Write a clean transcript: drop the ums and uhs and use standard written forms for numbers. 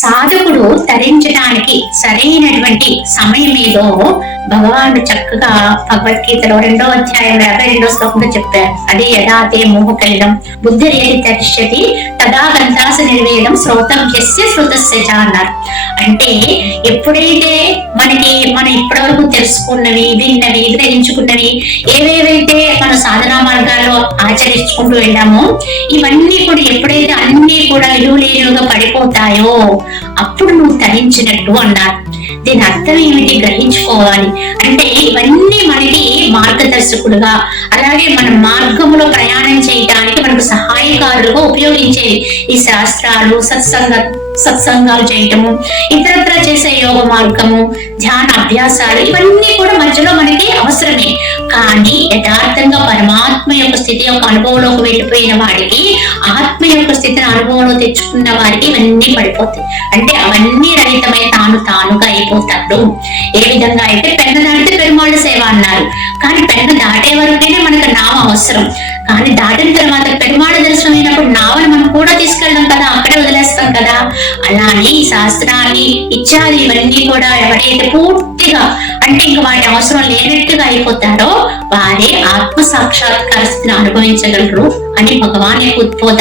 సాధకుడు తరించడానికి సరైనటువంటి సమయం ఏదో భగవానుడు చక్కగా భగవద్గీతలో 2వ అధ్యాయం 52వ శ్లోకంలో చెప్పారు. అది యదాతే మోహకలిలం బుద్ధి రేది తరిష్యతి తదా గంధాస నిర్వేదం శ్రోతం యస్య శ్రుతస్య చ అన్నారు. అంటే ఎప్పుడైతే మనం ఇప్పటివరకు తెలుసుకున్నవి, విన్నవి, గ్రహించుకున్నవి ఏవేవైతే మన సాధనా మార్గాల్లో ఆచరించుకుంటూ వెళ్ళామో ఇవన్నీ కూడా ఎప్పుడైతే అన్ని కూడా ఇలువలేనుగా పడిపోతాయో అప్పుడు నువ్వు తరించినట్టు అన్నారు. దీని అర్థం ఏమిటి గ్రహించుకోవాలి అంటే ఇవన్నీ మనకి మార్గదర్శకుడుగా, అలాగే మన మార్గంలో ప్రయాణం చేయడానికి మనకు సహాయకారులుగా ఉపయోగించేది ఈ శాస్త్రాలు, సత్సంగాలు చేయటము, ఇతరత్ర చేసే యోగ మార్గము, ధ్యాన అభ్యాసాలు ఇవన్నీ కూడా మధ్యలో మనకి అవసరమే. కానీ యథార్థంగా పరమాత్మ యొక్క స్థితి యొక్క అనుభవంలోకి వెళ్ళిపోయిన వాడికి, ఆత్మ యొక్క స్థితిని అనుభవంలో తెచ్చుకున్న వారికి ఇవన్నీ పడిపోతాయి. అంటే అవన్నీ రహితమై తానుగా అయిపోతాడు. ఏ విధంగా అయితే పెన్న దాటితే పెరుమాళ్ళ సేవ అన్నారు. కానీ పెన్న దాటే వరకునే మనకు నావ అవసరం. కానీ దాటిన తర్వాత పెరుమాళ దర్శనమైనప్పుడు నావని మనం కూడా తీసుకెళ్ళాం కదా, అక్కడే వదిలేస్తాం కదా. అలానే ఈ శాస్త్రాన్ని ఇత్యాది ఇవన్నీ కూడా ఎవరైతే పూర్తిగా అంటే ఇంక వాటి అవసరం లేనట్టుగా అయిపోతారో వారే ఆత్మ సాక్షాత్కార స్థితిని అనుభవించగలరు అని భగవాన్ యొక్క ఉద్బోధ.